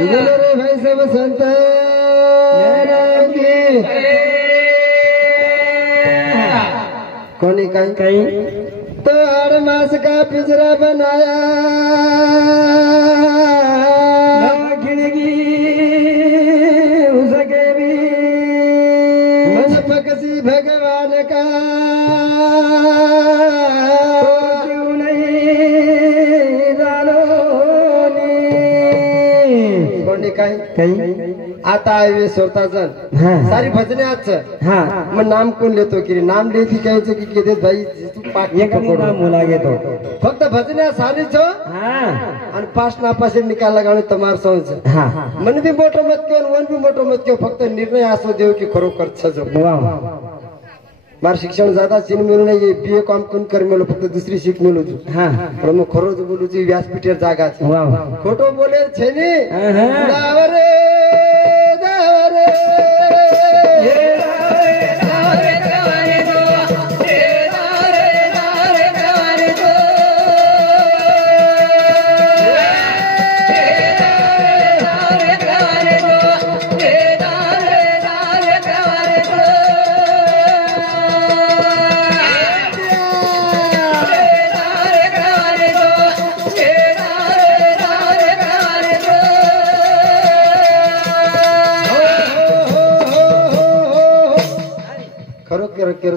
रे भाई सब संत कोनी कहीं कहीं तो 8 मास का पिंजरा बनाया खिड़की उसके भी मन पकसी भगवान का क्यों नहीं जानो कोणी काही आता आहे स्वतःच सारी भजने आज मग नाम कोण लेतो की नाम लेती कायचं की केदे भाई तू पाठ मुला घेतो फक्त भजने सारी छो आणि 5 नापासे निकाल लगावणे तमार सोच मन भी मोठो मत केव वन भी मोठो मत केव फक्त निर्णय असो देव की खरोखर छजो मार शिक्षण ज्यादा चिन्ह मिळू नाही बीए कॉम कोण कर मिळलो फक्त दुसरी शिक मिळू पण मग खरोच बोलूची व्यासपीठेर जागा खोटो बोले छेनी दावरे दावरे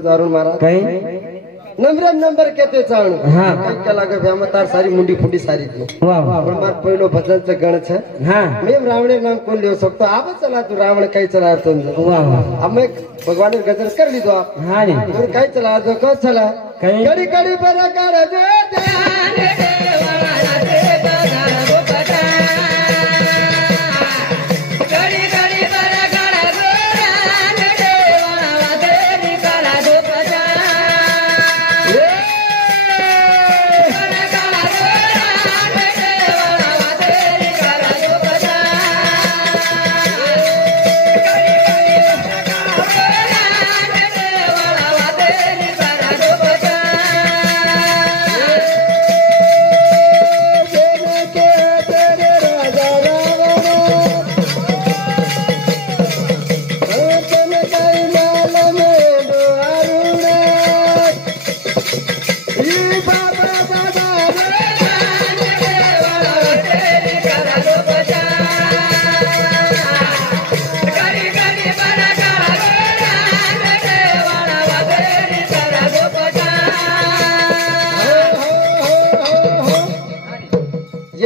दारून मारा काही नंबर कहते चावण क्या लागे भ्याम तार सारी मुंडी फुंडी सारी थी पण मार पहिलो भजन च गण छ मैं रावण नाम कोण लियो सकतो आप चला तू रावण काही चला समझ अब मैं भगवान ने गजर कर लीधो हां नी और काही चला दो को चला कड़ी कड़ी पर कर दे ध्यान देवाना दे बगाड़ गो पटा कड़ी कड़ी पर कर दो ध्यान देवाना दे निकाला दो पटा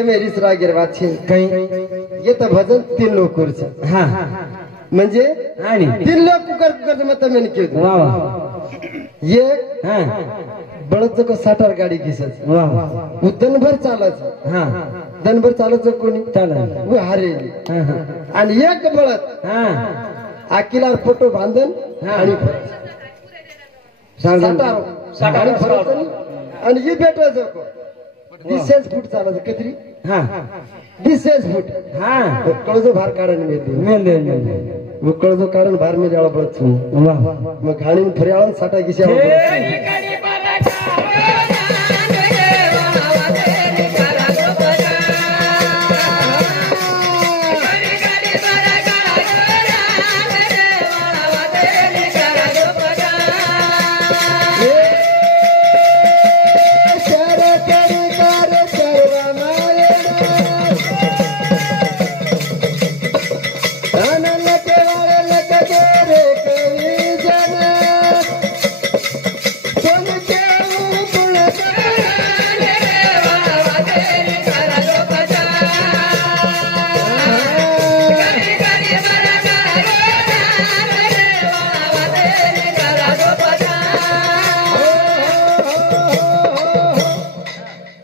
मेरी गिरवा ये तो भजन 3 लोग म्हणजे 3 लोग कुकर मत मैंने ये बळद को 60 गाडी घिसत दनभर चालत कोणी वो हारेली आणि एक बळद आकिलार फोटो बांधन आणि आणि ही भेटवायचं 20 फूट चालत कतरी 20 फूट कळजो भार कारण मेल कळजो कारण भार मेल बळत मग घाणी फरियाळ साठा किशा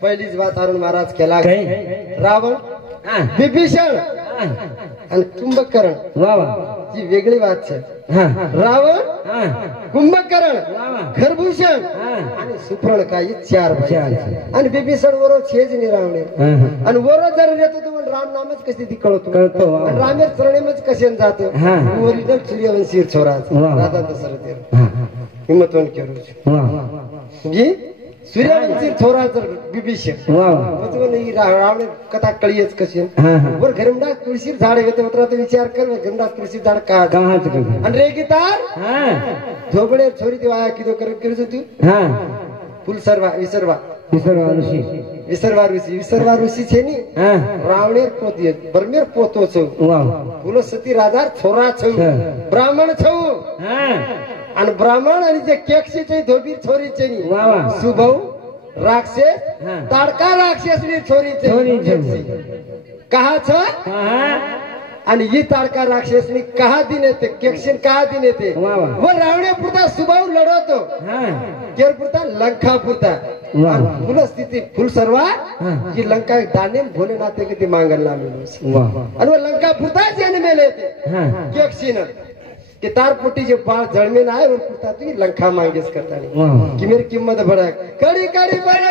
पहिलीच बात अरुण महाराज केला रावण विभीषण आणि कुंभकर्ण ही वेगळी बात छे रावण कुंभकर्ण खरभूषण आणि सुप्रणका ही 4 भाई आणि विभीषण वरो छेज नि रावणे आणि वरो जर येतो तो राम नामच कशी ती कळतो आणि रामेर चरणेमच कशेन जातो ओरिजिनल सूर्यवंशी छोरा राधा दशरथ हिम्मतवन केरो जी सूर्यवंशी थोराचं बिभीषण रावण कथा कळीच कशी वर घरमडा तुळशी झाड येते उतरा तर विचार कर घरमडा तुळशी झाड का आणि रे गीतार झोबडे छोरी ती वाया किदो करत होती फुल सर्वा विसर्वा विसर्वा ऋषी છે ની રાવણેર પોતી બરમેર પોતો છો ફૂલ સતી રાજા છોરા છો બ્રાહ્મણ છો અને બ્રાહ્મણ અને જે કેક્ષી છે ધોબી છોરી છે ની સુભવ રાક્ષસ તાડકા રાક્ષસ ની છોરી છે કહા છો आणि ही ताडका राक्षसनी कहा दिन येते केक्षण कहा दिन येते व रावणे पुरता सुभाव लढवतो केर पुरता लंका पुरता फुल स्थिती फुल सर्वा की लंका दाने भोलेनाथ के ते मांगला मिलो आणि व लंका पुरता जेने मेले केक्षण के तार पोटी जे बाळ जळमेन आहे वर पुरता तू लंका मांगेस करता की मेरी किंमत बड़ा कडी कडी बड़ा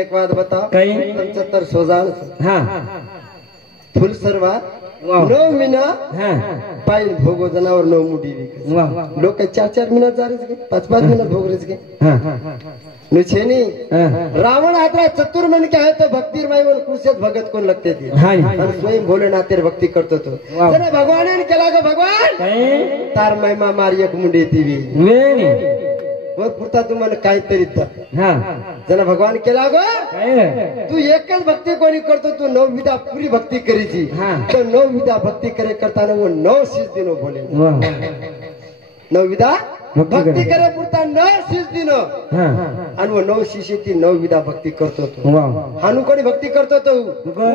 एक बात बताओ 75 सोजान फुल सर्वा 9 महीना पाय भोगो जनावर 9 मुठी लोक 4-4 महिना जारेच गे 5-5 महिना भोगरेच गे नुछेनी रावण आता चतुर्मन के आहे तो भक्तिर माई वर कुर्सेत भगत कोण लगते ती आणि स्वयं भोलेनाथ भक्ती करतो तो जरा भगवान केला ग भगवान तार महिमा मार एक मुंडी तीवी वर पुरता तुम्हाला काहीतरी जना भगवान केला गो तू एकच भक्ती कोणी करतो तू 9 विधा पुरी भक्ती करीची तो 9 विधा भक्ती करे करताना वो 9 शीश दिनो बोले 9 विधा भक्ती करे पुरता 9 शीश दिनो आणि वो 9 शीशे ती 9 विधा भक्ती करतो तो हानु कोणी भक्ती करतो तो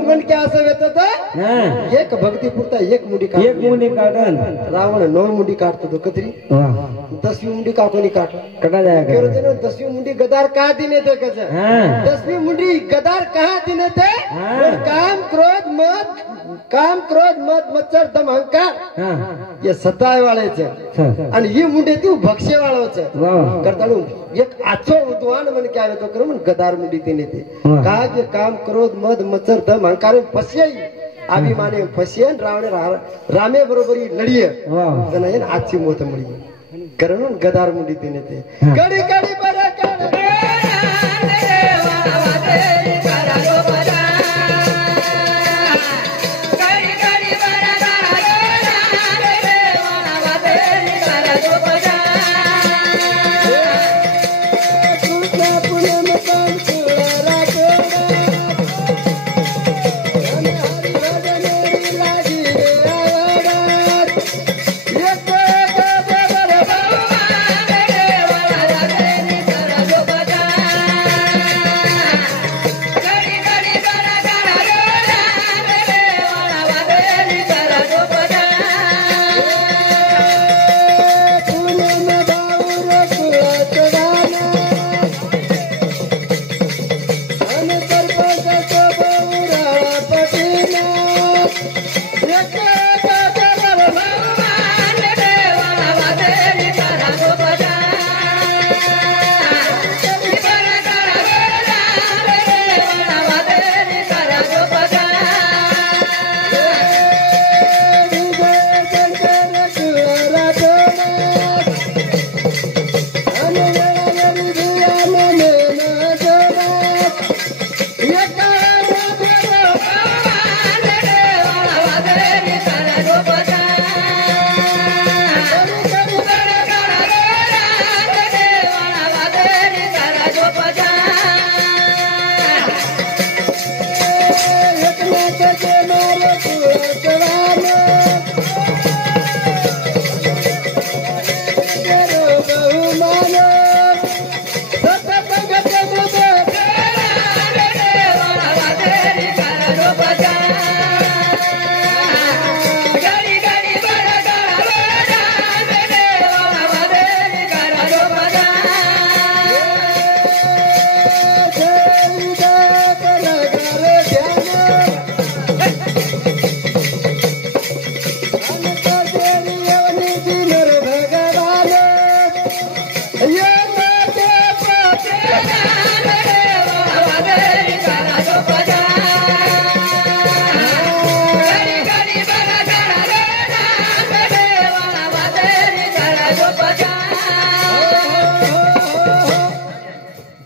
मन क्या असं येतो तो एक भक्ती पुरता एक मुंडी काढन रावण 9 मुंडी काढतो तो कतरी 10वीं मुंडी का कोणी कटा जाएगा 10वीं मुंडी गदार कहा दिने थे कैसे 10वीं मुंडी गदार कहा दिने थे काम क्रोध मत मच्छर दम अहंकार ये सताय वाले छे आणि ही मुंडी तू भक्ष्य वाळो छे करताळू एक आछो उद्वान मन क्या तो करू मन गदार मुंडी दिने थे कहा के काम क्रोध मत मच्छर दम अहंकार फसिये अभिमाने फसिये रामे बरोबरी लढिये जना येन आजची मोत मळी करून गदार मुंडी दिने थे कडी कडी बरा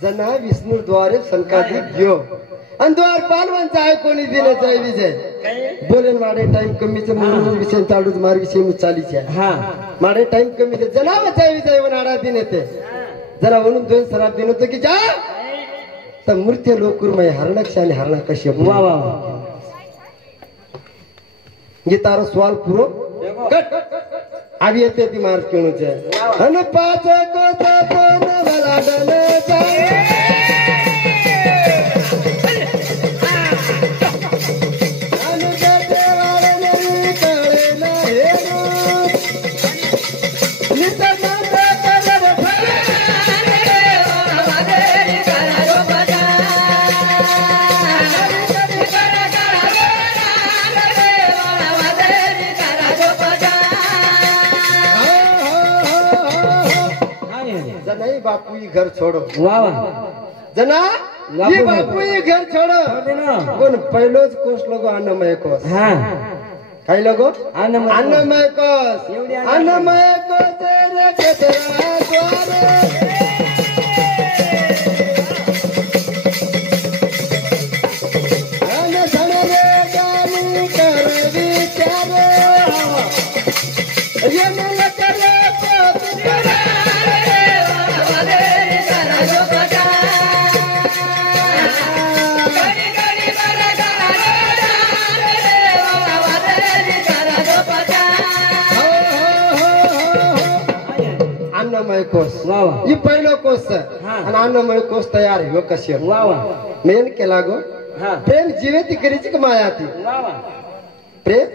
जना विष्णू द्वारे संकाधिक घेऊ आणि द्वारपालवांचा आहे कोणी दिल्याचा आहे विजय बोलेन माडे टाइम कमीचे म्हणून विषय चालूच मार विषय चालीचे माडे टाइम कमी जनावरचा विजय वनाडा दिन येते जरा म्हणून दोन सराब दिन होतो की जा तर मूर्ती लोकुरमय हरणक्ष आणि हरणा कश्यप वा वा गीतारो सवाल पूरो कट आवी येते ती मार केणूचे अन पाच कोचा कोण वलाडन जाय अन देवाळे नाही कळे ना हे नित नात करर फळे वादेरी करो बजा बापू ही घर छोड़ो वाह जना ये बापू ही घर छोड़ो कोण पहिलोच कोस लोगो अन्नमय कोस हां काय लोगो अन्नमय कोस रे केतरा द्वारे अन धनरे गानी कर विचारे ये मन करे पोत करे अन्नमय कोस ये पहिलो कोस आणि अन्नमय कोस तयार हो कशी मेन केला गो प्रेम जीवेती करीची मायाती प्रेम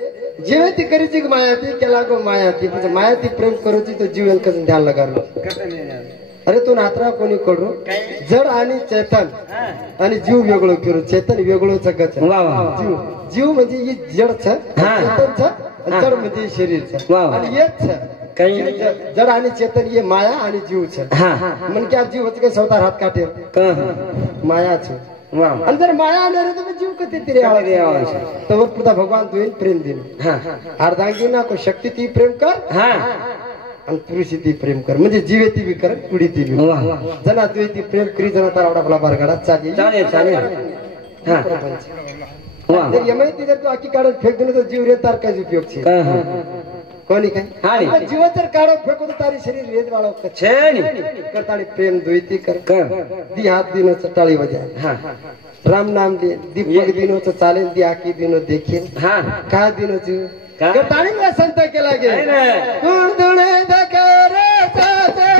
जीवेती करीची मायाती केला गो मायाती म्हणजे मायाती प्रेम करूची तर जीवन कसं ध्यान लगालो अरे तू नात्रा कोणी करू जड आणि चेतन आणि जीव वेगळं करू चेतन वेगळं जगत जीव जीव म्हणजे ही जड चेतन जड म्हणजे शरीर आणि येच जड आणि चेतन ये माया आणि जीव मन क्या जीव होते स्वतः हात काटे माया आणि जर माया आणार तर जीव कधी तरी तर पुढे भगवान तुझे प्रेम दिन अर्धांगी ना को शक्ती ती प्रेम कर आणि पुरुषी ती प्रेम कर म्हणजे जीवे ती बी कर कुडी ती बी जना तुझे ती प्रेम करी जना तारा आपला बारगाडा चालेल यमय ती जर तू आखी काढून फेक दिलं तर जीव रे तार काय उपयोग छे कोणी काय जीव जर काढून फेकून तारी शरीर रेत वाळव करताळी प्रेम द्वैती कर दी हात दिनो चटाळी वजा राम नाम दे दीपक दिनो तो चालेल दी आखी दिनो देखील काय दिनो जीव करताळी मला संत केला गे कोण दुणे दकर साथे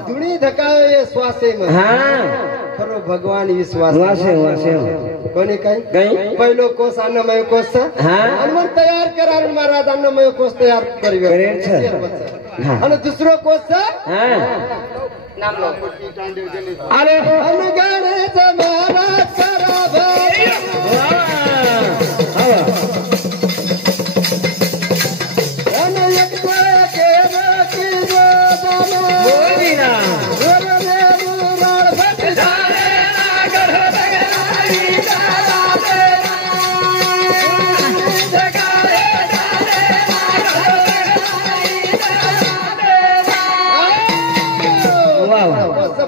धुणी धकावे श्वासे खरो भगवान विश्वास कोणी काही पहिलो कोस अन्नमय कोस हनुमान तयार करार महाराज अन्नमय कोस तयार करिवे आणि दुसरो कोस नाम लो अरे अनुगाणेचा महाराज कराव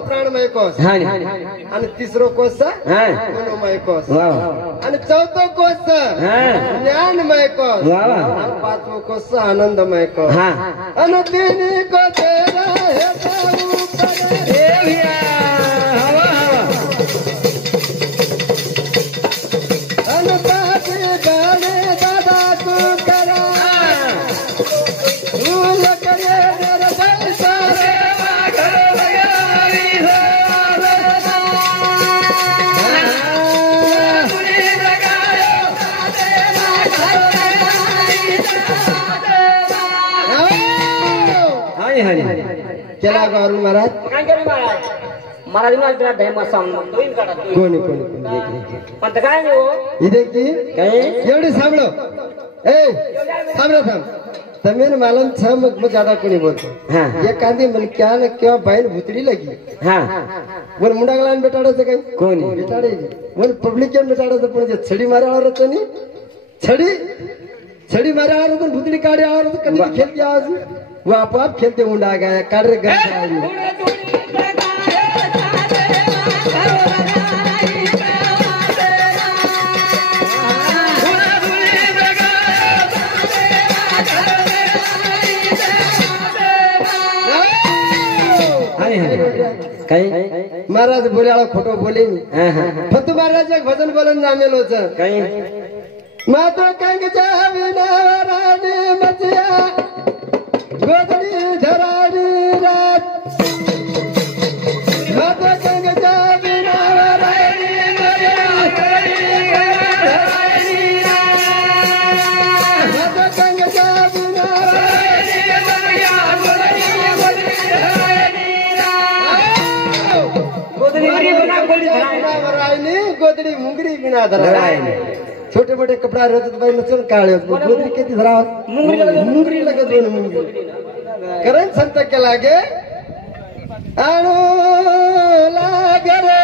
प्राणमय कोस आणि तिसरो कोस मनोमय कोस आणि चौथो कोस ज्ञानमय कोस आणि पाचवो कोस आनंदमय कोस आणि तिन्ही कोसेरा हे आणि पाची गाणे दादा तू करा तू करे केला गौरू महाराज महाराज कोणी पण काय इथे की एवढी सांभळो ए थांब तमें मालूम छ मग ज्यादा कोणी बोलतो ये कांदी मन क्या न क्या बाहेर भुतडी लगी वन मुंडा गलान बेटाडायचं काही कोणी बेटाडे वन पब्लिक बेटाडायचं पण जे छडी मारावर होतं नी छडी मारावर होतं भुतडी काढे आवर होतं कधी खेळते आज वो आप खेलते मुंडा गया काढ रे महाराज बोलाळा खोटो बोले फक्त महाराज एक भजन बोलन नामेल होत काही मातो कंगच्या विनावराने मचिया गोदडी धराडी रात मातो कंगच्या विनावराने मचिया मातो कंगच्या विनावराने मचिया गोदड़ी मुंगरी बिना धरा छोटे मोटे कपड़ा रहते तो भाई नचन काले गोदड़ी किती धरा मुंगरी लगे दोन मुंगरी करें संत के लागे आणो लागे रे